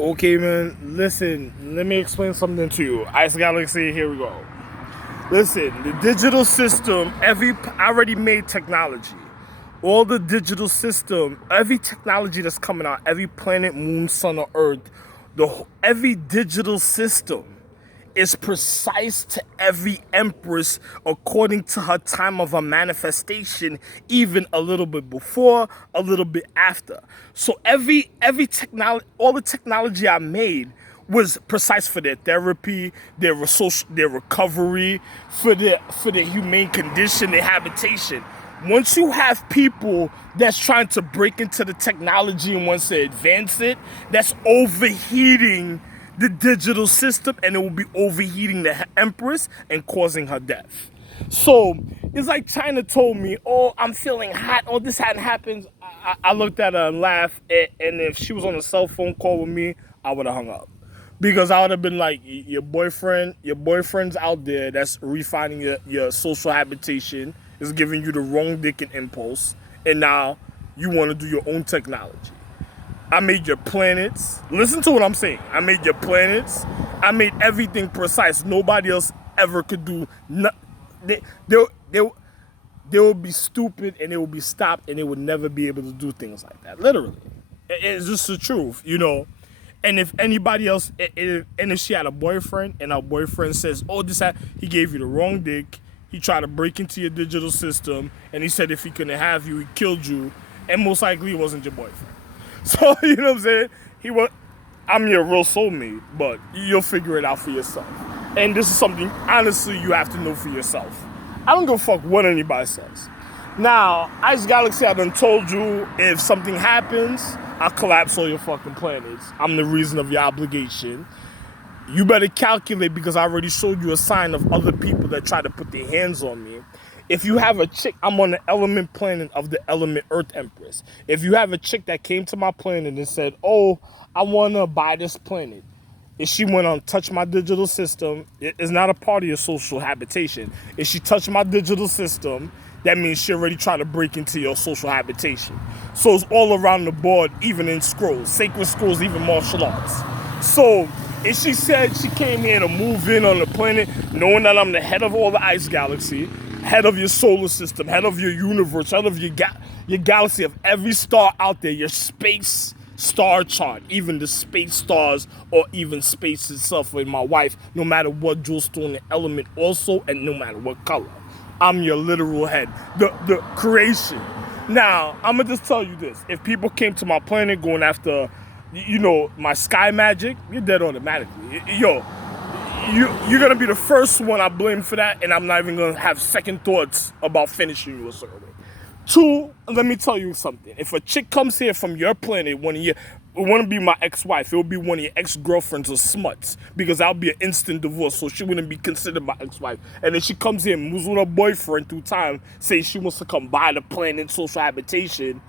Okay, man, listen, let me explain something to you. GAlexY, here we go. Listen, the digital system, I already made technology. All the digital system, every technology that's coming out, every planet, moon, sun, or earth, every digital system is precise to every empress according to her time of her manifestation, even a little bit before, a little bit after. So every technology, all the technology I made was precise for their therapy, their recovery, for their humane condition, their habitation. Once you have people that's trying to break into the technology and wants to advance it, that's overheating the digital system, and it will be overheating the empress and causing her death. So it's like China told me, oh, I'm feeling hot, oh, this hadn't happened. I looked at her and laughed, and if she was on a cell phone call with me, I would have hung up. Because I would have been like, your boyfriend's out there that's refining your social habitation, is giving you the wrong dick and impulse, and now you want to do your own technology. I made your planets. Listen to what I'm saying. I made your planets. I made everything precise. Nobody else ever could do. They will be stupid and they will be stopped and they would never be able to do things like that. Literally, it's just the truth, you know. And if anybody else, and if she had a boyfriend and her boyfriend says, "Oh, he gave you the wrong dick. He tried to break into your digital system, and he said if he couldn't have you, he killed you," and most likely it wasn't your boyfriend. So, you know what I'm saying? I'm your real soulmate, but you'll figure it out for yourself. And this is something, honestly, you have to know for yourself. I don't give a fuck what anybody says. Now, GAlexY, I done told you, if something happens, I'll collapse all your fucking planets. I'm the reason of your obligation. You better calculate, because I already showed you a sign of other people that try to put their hands on me. If you have a chick, I'm on the element planet of the element Earth Empress. If you have a chick that came to my planet and said, oh, I want to buy this planet, if she went on touch my digital system, it's not a part of your social habitation. If she touched my digital system, that means she already tried to break into your social habitation. So it's all around the board, even in scrolls, sacred scrolls, even martial arts. So if she said she came here to move in on the planet, knowing that I'm the head of all the GAlexY, head of your solar system, head of your universe, head of your galaxy, of every star out there, your space star chart, even the space stars, or even space itself with my wife, no matter what jewel stone the element also, and no matter what color. I'm your literal head, the creation. Now, I'm gonna just tell you this. If people came to my planet going after, you know, my sky magic, you're dead automatically. Yo, you're gonna be the first one I blame for that, and I'm not even gonna have second thoughts about finishing you a certain way. Two, let me tell you something. If a chick comes here from your planet, it wouldn't be my ex-wife. It would be one of your ex-girlfriends or smuts, because that would be an instant divorce, so she wouldn't be considered my ex-wife. And then she comes here and moves with her boyfriend through time, saying she wants to come buy the planet social habitation.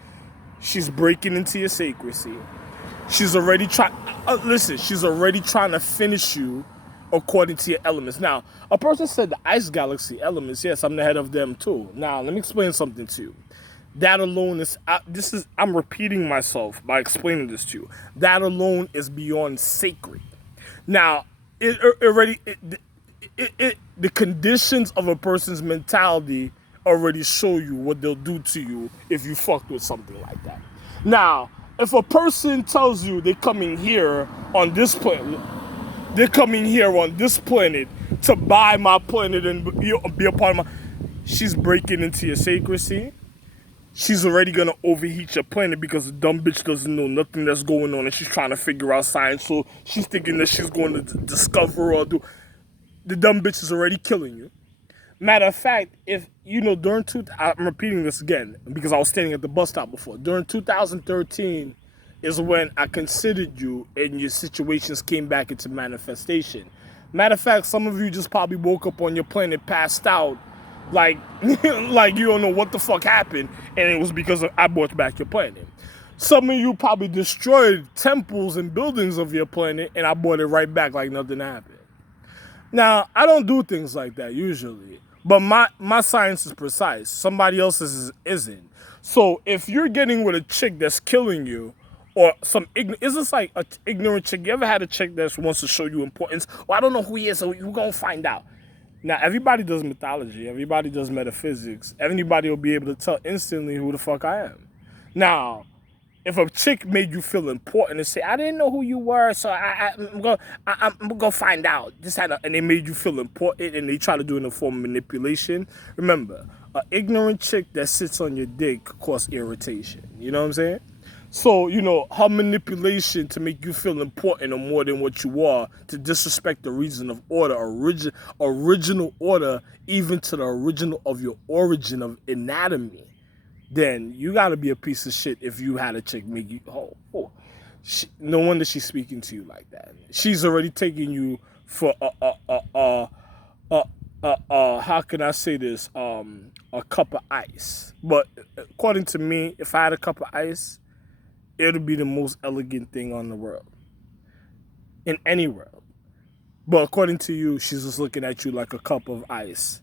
She's breaking into your sacredcy. She's already she's already trying to finish you according to your elements. Now, a person said the GAlexY elements. Yes, I'm the head of them too. Now, let me explain something to you. That alone is, I'm repeating myself by explaining this to you. That alone is beyond sacred. Now, the conditions of a person's mentality already show you what they'll do to you if you fucked with something like that. Now, if a person tells you they're coming here on this planet, to buy my planet and be a part of she's breaking into your sacredcy. She's already gonna overheat your planet, because the dumb bitch doesn't know nothing that's going on, and she's trying to figure out science, so she's thinking that she's going to discover or do. The dumb bitch is already killing you. Matter of fact, if you know, I'm repeating this again because I was standing at the bus stop before. During 2013 is when I considered you, and your situations came back into manifestation. Matter of fact, some of you just probably woke up on your planet, passed out, like like you don't know what the fuck happened, and it was because I brought back your planet. Some of you probably destroyed temples and buildings of your planet, and I brought it right back like nothing happened. Now, I don't do things like that usually, but my science is precise. Somebody else's isn't. So if you're getting with a chick that's killing you, or some ignorant. It's just like a ignorant chick. You ever had a chick that wants to show you importance? Well, I don't know who he is, so you're gonna find out. Now, everybody does mythology. Everybody does metaphysics. Everybody will be able to tell instantly who the fuck I am. Now, if a chick made you feel important and say, I didn't know who you were, so I'm gonna find out. And they made you feel important and they try to do it in a form of manipulation. Remember, an ignorant chick that sits on your dick could cause irritation. You know what I'm saying? So, her manipulation to make you feel important or more than what you are, to disrespect the reason of order, original order, even to the original of your origin of anatomy, then you gotta be a piece of shit if you had a chick make you, no wonder she's speaking to you like that. She's already taking you for how can I say this, a cup of ice. But according to me, if I had a cup of ice, it'll be the most elegant thing on the world. In any world. But according to you, she's just looking at you like a cup of ice.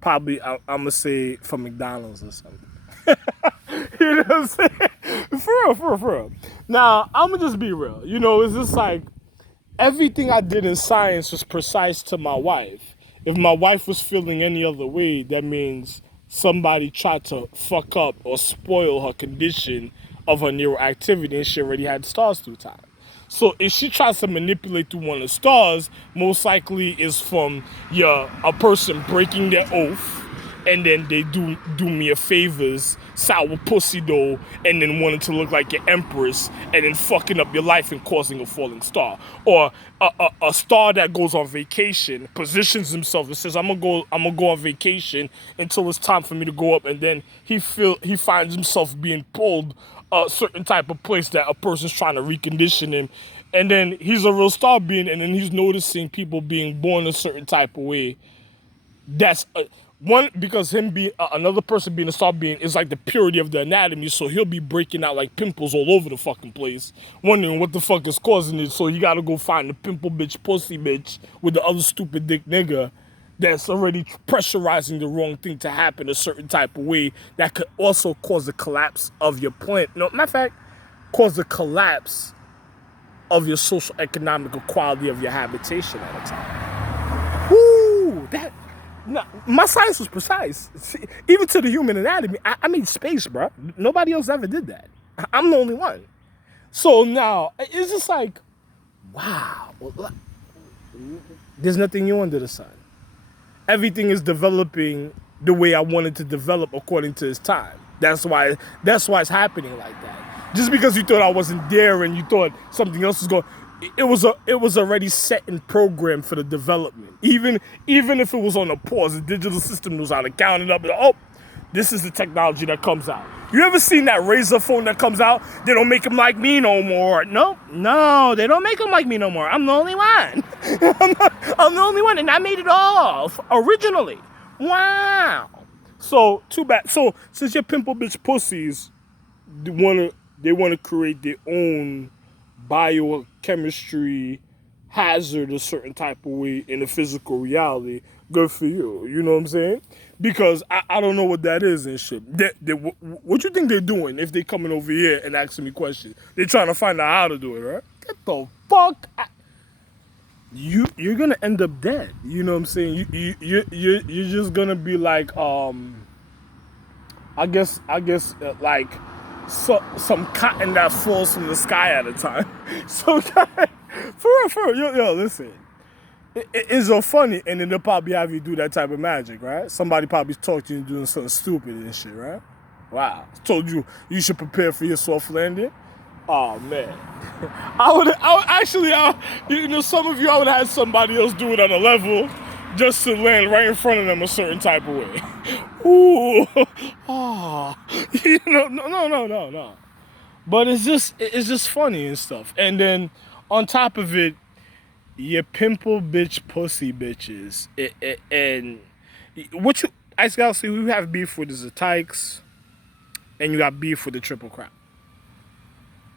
Probably, I'm going to say, from McDonald's or something. You know what I'm saying? For real. Now, I'm going to just be real. It's just like, everything I did in science was precise to my wife. If my wife was feeling any other way, that means somebody tried to fuck up or spoil her condition of her neuroactivity, and she already had stars through time. So if she tries to manipulate through one of the stars, most likely is from a person breaking their oath, and then they do me a favors, sour pussy though, and then wanting to look like your empress, and then fucking up your life and causing a falling star. Or a star that goes on vacation, positions himself and says, I'm gonna go on vacation until it's time for me to go up, and then he finds himself being pulled a certain type of place that a person's trying to recondition him, and then he's a real star being, and then he's noticing people being born a certain type of way. That's one, because him being another person being a star being is like the purity of the anatomy, so he'll be breaking out like pimples all over the fucking place, wondering what the fuck is causing it. So he gotta go find the pimple bitch, pussy bitch with the other stupid dick nigga that's already pressurizing the wrong thing to happen a certain type of way that could also cause the collapse of your plant. No, matter of fact, cause the collapse of your social economical quality of your habitation at a time. Woo! My science was precise. Even to the human anatomy, I made space, bro. Nobody else ever did that. I'm the only one. So now, it's just like, wow. There's nothing new under the sun. Everything is developing the way I wanted to develop according to its time. That's why it's happening like that. Just because you thought I wasn't there and you thought something else was going, it was already set in program for the development. Even if it was on a pause, the digital system was out and counted up. And, this is the technology that comes out. You ever seen that Razor phone that comes out? They don't make them like me no more. No, they don't make them like me no more. I'm the only one. I'm the only one, and I made it all originally. Wow. So too bad. So since your pimple bitch pussies, they want to create their own biochemistry hazard a certain type of way in the physical reality, good for you. You know what I'm saying? Because I don't know what that is and shit. What you think they're doing if they coming over here and asking me questions? They're trying to find out how to do it, right? Get the fuck out. You're gonna end up dead. You know what I'm saying? You're just gonna be like I guess like some cotton that falls from the sky at a time. So for real, yo, listen. It's so funny, and then they'll probably have you do that type of magic, right? Somebody probably talked to you doing something stupid and shit, right? Wow. Told you should prepare for your soft landing. Oh man, I would actually, some of you, I would have had somebody else do it on a level just to land right in front of them a certain type of way. Ooh, no. But it's just funny and stuff. And then on top of it, your pimple bitch pussy bitches, and what you Ice GAlexY, we have beef with the Tykes, and you got beef with the Triple Crown.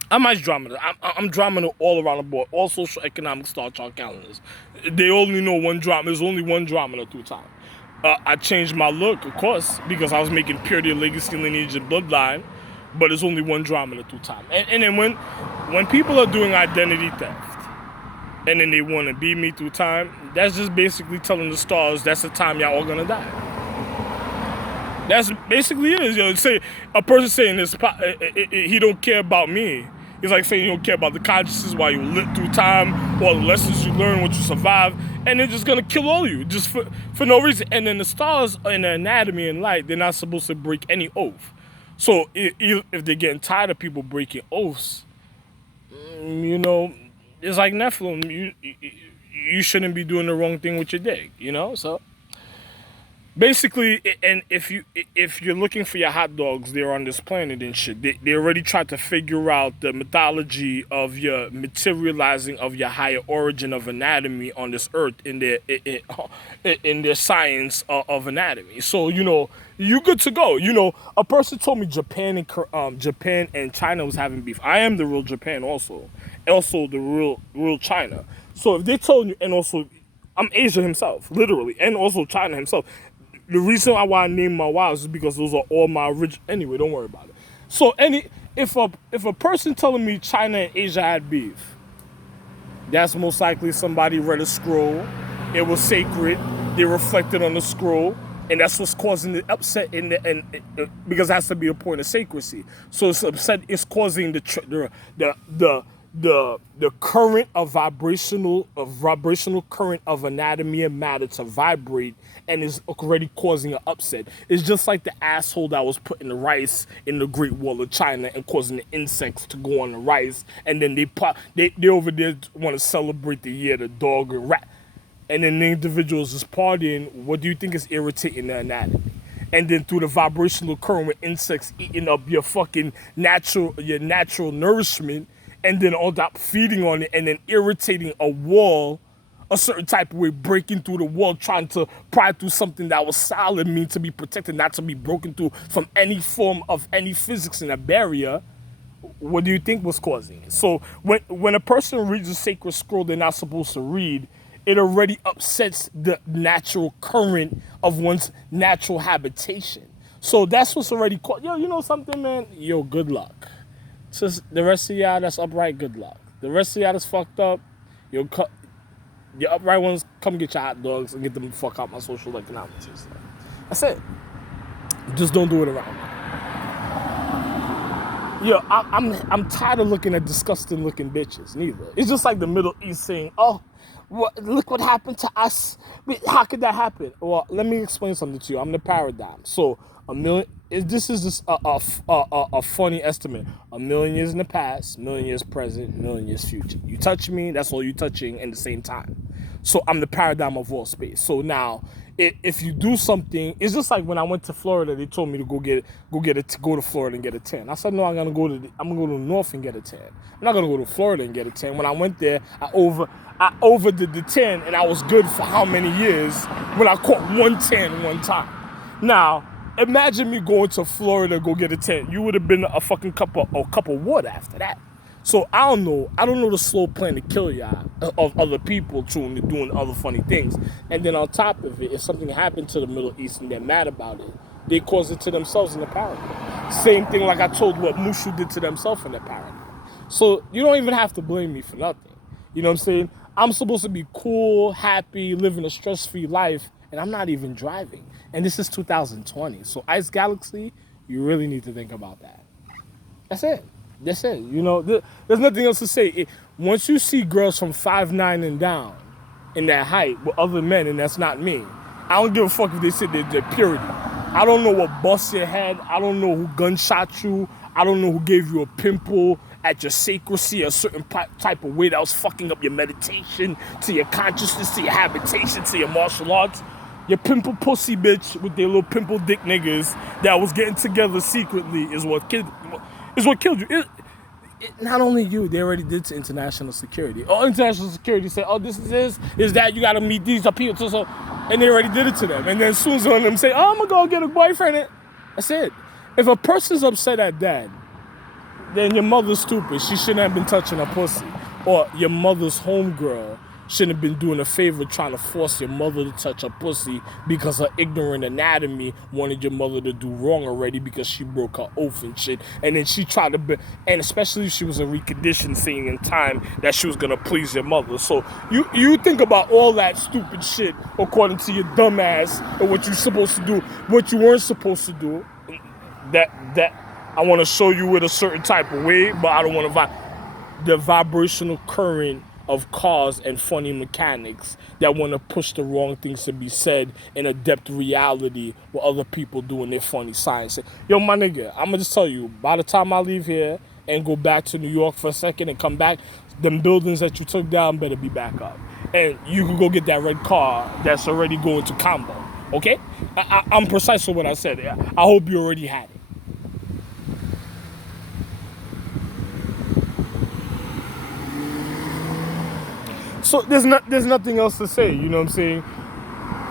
I'm Andromeda. I'm Andromeda all around the board. All social economic star chart calendars. They only know one drama. There's only one Andromeda through time. I changed my look, of course, because I was making purity, legacy, lineage, and bloodline. but it's only one drama through time. And then when people are doing identity theft, and then they want to beat me through time, that's just basically telling the stars that's the time y'all all gonna die. That's basically it. You know, say a person saying this, he don't care about me. It's like saying you don't care about the consciousness while you live through time, or the lessons you learn once you survive, and they're just gonna kill all of you just for no reason. And then the stars in the anatomy and light, they're not supposed to break any oath. So if they're getting tired of people breaking oaths, you know, it's like Nephilim. You shouldn't be doing the wrong thing with your dick, you know. So basically, and if you're looking for your hot dogs, they're on this planet and shit. They already tried to figure out the mythology of your materializing of your higher origin of anatomy on this earth in their science of anatomy. So you know, you good to go. You know, a person told me Japan and China was having beef. I am the real Japan also the real China. So if they told you, and also I'm Asia himself, literally, and also China himself. The reason why I named my wives is because those are all my original. Anyway, don't worry about it. So if a person telling me China and Asia had beef, that's most likely somebody read a scroll. It was sacred. They reflected on the scroll, and that's what's causing the upset because it has to be a point of sacredcy. So it's upset. It's causing the current of vibrational current of anatomy and matter to vibrate, and is already causing an upset. It's just like the asshole that was putting the rice in the Great Wall of China and causing the insects to go on the rice, and then they over there want to celebrate the year of the dog and rat, and then the individuals is partying. What do you think is irritating the anatomy? And then through the vibrational current with insects eating up your fucking natural nourishment, and then all that feeding on it, and then irritating a wall a certain type of way, breaking through the wall, trying to pry through something that was solid, mean to be protected, not to be broken through from any form of any physics in a barrier. What do you think was causing it? So when a person reads a sacred scroll they're not supposed to read, it already upsets the natural current of one's natural habitation. So that's what's already called. Yo, you know something, man? Yo, good luck. Just the rest of y'all that's upright, good luck. The rest of y'all that's fucked up, your upright ones, come get your hot dogs and get them the fuck out my social economics and stuff. That's it. Just don't do it around me. Yo, I'm tired of looking at disgusting looking bitches. Neither. It's just like the Middle East saying, "Oh, look what happened to us. How could that happen?" Well, let me explain something to you. I'm the paradigm. So a million. This is just a funny estimate. 1,000,000 years in the past, 1,000,000 years present, 1,000,000 years future. You touch me, that's all you touching at the same time. So I'm the paradigm of all space. So now, if you do something, it's just like when I went to Florida, they told me to go to Florida and get a TeN. I said no, I'm gonna go to the north and get a TeN. I'm not gonna go to Florida and get a TeN. When I went there, I overdid the TeN, and I was good for how many years when I caught one TeN one time. Now, imagine me going to Florida to go get a TeN. You would have been a fucking cup of water after that. So I don't know the slow plan to kill y'all of other people doing other funny things. And then on top of it, if something happened to the Middle East and they're mad about it, they cause it to themselves in the paradigm. Same thing like I told what Mushu did to themselves in the paradigm. So you don't even have to blame me for nothing. You know what I'm saying? I'm supposed to be cool, happy, living a stress-free life, and I'm not even driving. And this is 2020. So GAlexY, you really need to think about that. That's it. You know, there's nothing else to say. Once you see girls from 5'9" and down in that height with other men, and that's not me, I don't give a fuck if they say they're purity. I don't know what bust your head. I don't know who gunshot you. I don't know who gave you a pimple at your sacredcy, a certain type of way that was fucking up your meditation, to your consciousness, to your habitation, to your martial arts. Your pimple pussy bitch with their little pimple dick niggas that was getting together secretly is what killed you. Not only you, they already did to international security. Oh, international security said, "Oh, this is that you got to meet these people," so, and they already did it to them. And then as soon as one of them say, "Oh, I'm gonna go get a boyfriend," that's it. If a person's upset at that, then your mother's stupid. She shouldn't have been touching her pussy. Or your mother's homegirl shouldn't have been doing a favor trying to force your mother to touch her pussy because her ignorant anatomy wanted your mother to do wrong already because she broke her oath and shit. And then she tried to be, and especially if she was a reconditioned saying in time that she was gonna please your mother. So you think about all that stupid shit according to your dumb ass and what you're supposed to do, what you weren't supposed to do. That I want to show you with a certain type of way, but I don't want to the vibrational current of cars and funny mechanics that want to push the wrong things to be said in a depth reality what other people doing their funny science. Yo, my nigga, I'm gonna just tell you, by the time I leave here and go back to New York for a second and come back, them buildings that you took down better be back up. And you can go get that red car that's already going to combo. Okay? I'm precise with what I said. I hope you already had it. So there's nothing else to say, you know what I'm saying?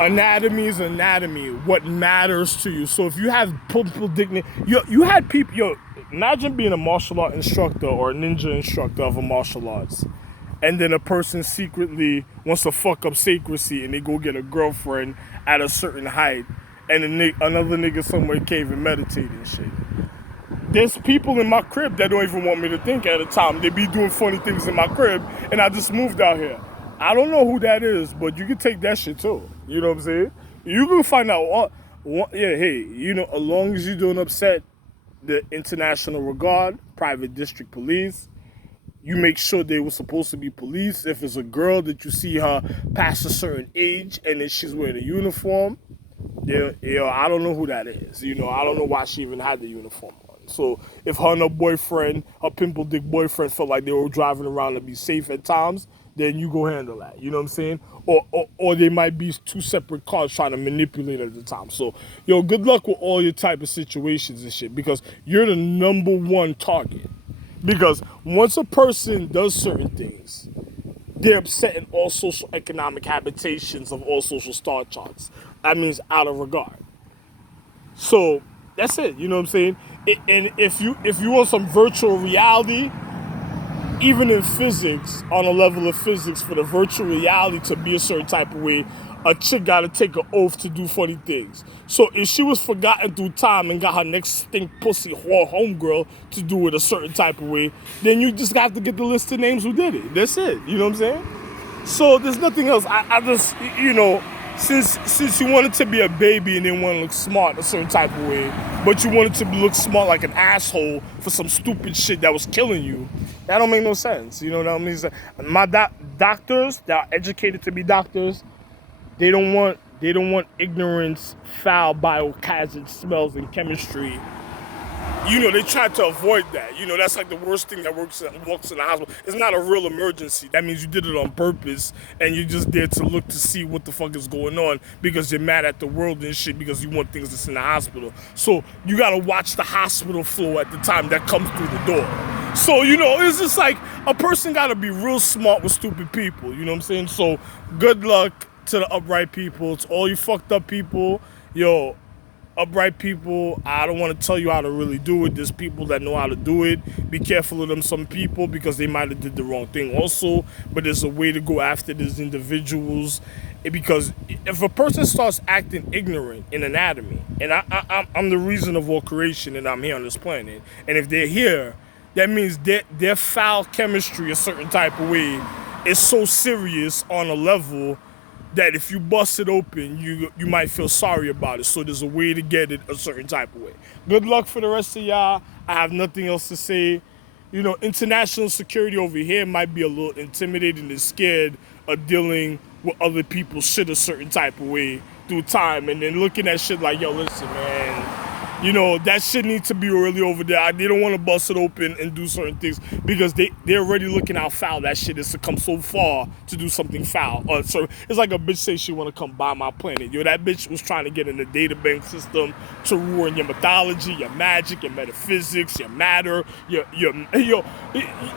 Anatomy is anatomy. What matters to you. So if you have people dignity, you had people, imagine being a martial art instructor or a ninja instructor of a martial arts. And then a person secretly wants to fuck up secrecy and they go get a girlfriend at a certain height and another nigga somewhere in cave and meditate and shit. There's people in my crib that don't even want me to think at a time. They be doing funny things in my crib and I just moved out here. I don't know who that is, but you can take that shit too. You know what I'm saying? You can find out. Hey, as long as you don't upset the international regard, private district police, you make sure they were supposed to be police. If it's a girl that you see her past a certain age and then she's wearing a uniform, I don't know who that is. I don't know why she even had the uniform on. So if her and her boyfriend, her pimple dick boyfriend, felt like they were driving around to be safe at times, then you go handle that. You know what I'm saying? Or they might be two separate cars trying to manipulate at the time. So, good luck with all your type of situations and shit because you're the number one target. Because once a person does certain things, they're upsetting all social economic habitations of all social star charts. That means out of regard. So that's it. You know what I'm saying? And if you want some virtual reality, even in physics, on a level of physics, for the virtual reality to be a certain type of way, a chick got to take an oath to do funny things. So if she was forgotten through time and got her next stink pussy whore homegirl to do it a certain type of way, then you just got to get the list of names who did it. That's it. You know what I'm saying? So there's nothing else. I just, since you wanted to be a baby and didn't want to look smart a certain type of way, but you wanted to look smart like an asshole for some stupid shit that was killing you, that don't make no sense. You know what I mean? My doctors that are educated to be doctors, they don't want ignorance, foul biohazard smells, and chemistry. They try to avoid that. That's like the worst thing that walks in the hospital. It's not a real emergency. That means you did it on purpose and you're just there to look to see what the fuck is going on because you're mad at the world and shit because you want things that's in the hospital. So you gotta watch the hospital flow at the time that comes through the door. So, it's just like a person gotta be real smart with stupid people. You know what I'm saying? So good luck to the upright people. To all you fucked up people, upright people, I don't want to tell you how to really do it. There's people that know how to do it. Be careful of them, some people, because they might have did the wrong thing also. But there's a way to go after these individuals. Because if a person starts acting ignorant in anatomy, and I'm the reason of all creation and I'm here on this planet, and if they're here, that means their foul chemistry a certain type of way is so serious on a level that if you bust it open, you might feel sorry about it. So there's a way to get it a certain type of way. Good luck for the rest of y'all. I have nothing else to say. International security over here might be a little intimidated and scared of dealing with other people's shit a certain type of way through time. And then looking at shit like, yo, listen, man, that shit needs to be really over there. They don't want to bust it open and do certain things because they're already looking how foul that shit is to come so far to do something foul. So it's like a bitch say she want to come buy my planet. That bitch was trying to get in the data bank system to ruin your mythology, your magic, your metaphysics, your matter, your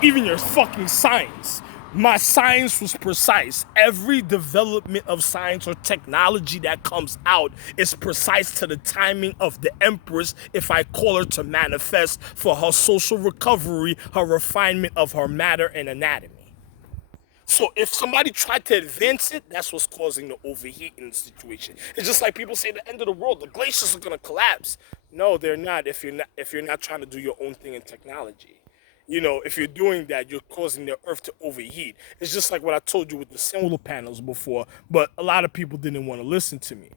even your fucking science. My science was precise. Every development of science or technology that comes out is precise to the timing of the Empress if I call her to manifest for her social recovery, her refinement of her matter and anatomy. So if somebody tried to advance it, that's what's causing the overheat in the situation. It's just like people say the end of the world, the glaciers are gonna collapse. No, they're not if you're not trying to do your own thing in technology. You know, if you're doing that, you're causing the earth to overheat. It's just like what I told you with the solar panels before, but a lot of people didn't want to listen to me.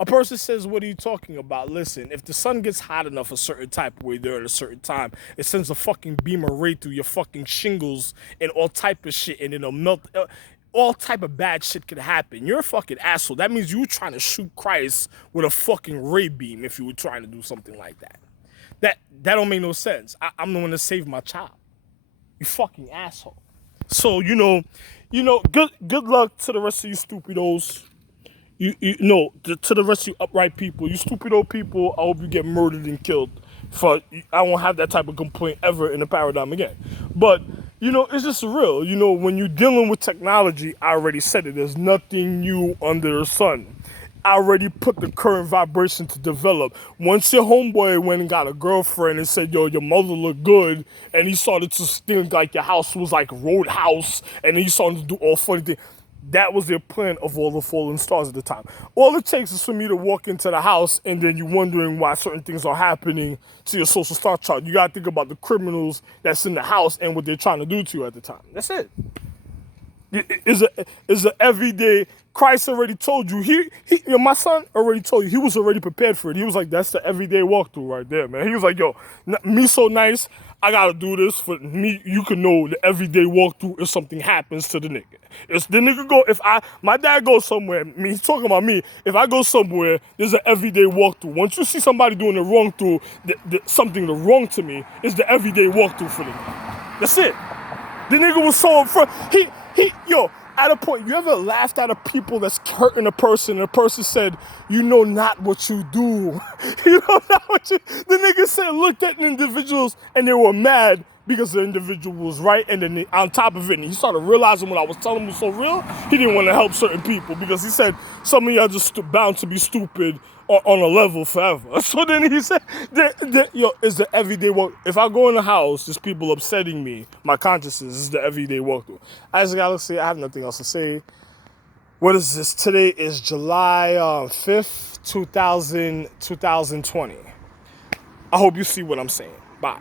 A person says, what are you talking about? Listen, if the sun gets hot enough a certain type of way there at a certain time, it sends a fucking beam of ray through your fucking shingles and all type of shit, and it'll melt. All type of bad shit could happen. You're a fucking asshole. That means you were trying to shoot Christ with a fucking ray beam if you were trying to do something like that. That don't make no sense. I'm the one that saved my child. You fucking asshole. So good luck to the rest of you stupidos. To the rest of you upright people, you stupid old people, I hope you get murdered and killed. I won't have that type of complaint ever in the paradigm again. But, it's just real. When you're dealing with technology, I already said it, there's nothing new under the sun. I already put the current vibration to develop. Once your homeboy went and got a girlfriend and said, yo, your mother looked good, and he started to think like your house was like Roadhouse, and he started to do all funny things. That was their plan of all the fallen stars at the time. All it takes is for me to walk into the house and then you're wondering why certain things are happening to your social star chart. You gotta think about the criminals that's in the house and what they're trying to do to you at the time. That's it. Is an everyday. Christ already told you. My son already told you. He was already prepared for it. He was like, that's the everyday walkthrough right there, man. He was like, yo, me so nice. I gotta do this for me. You can know the everyday walkthrough if something happens to the nigga. If the nigga go, my dad goes somewhere, he's talking about me. If I go somewhere, there's an everyday walkthrough. Once you see somebody doing the wrong through, something the wrong to me, is the everyday walkthrough for them. That's it. The nigga was so in front. At a point, you ever laughed at a people that's hurting a person, and a person said, you know not what you do. You know not what you. The nigga said, looked at the individuals, and they were mad because the individual was right, and then on top of it, and he started realizing what I was telling him was so real, he didn't want to help certain people because he said, some of y'all just bound to be stupid on a level forever. So then he said, it's the everyday walk. If I go in the house, there's people upsetting me. My consciousness is the everyday walkthrough. As GAlexY, I have nothing else to say. What is this? Today is July 5th, 2020. I hope you see what I'm saying. Bye.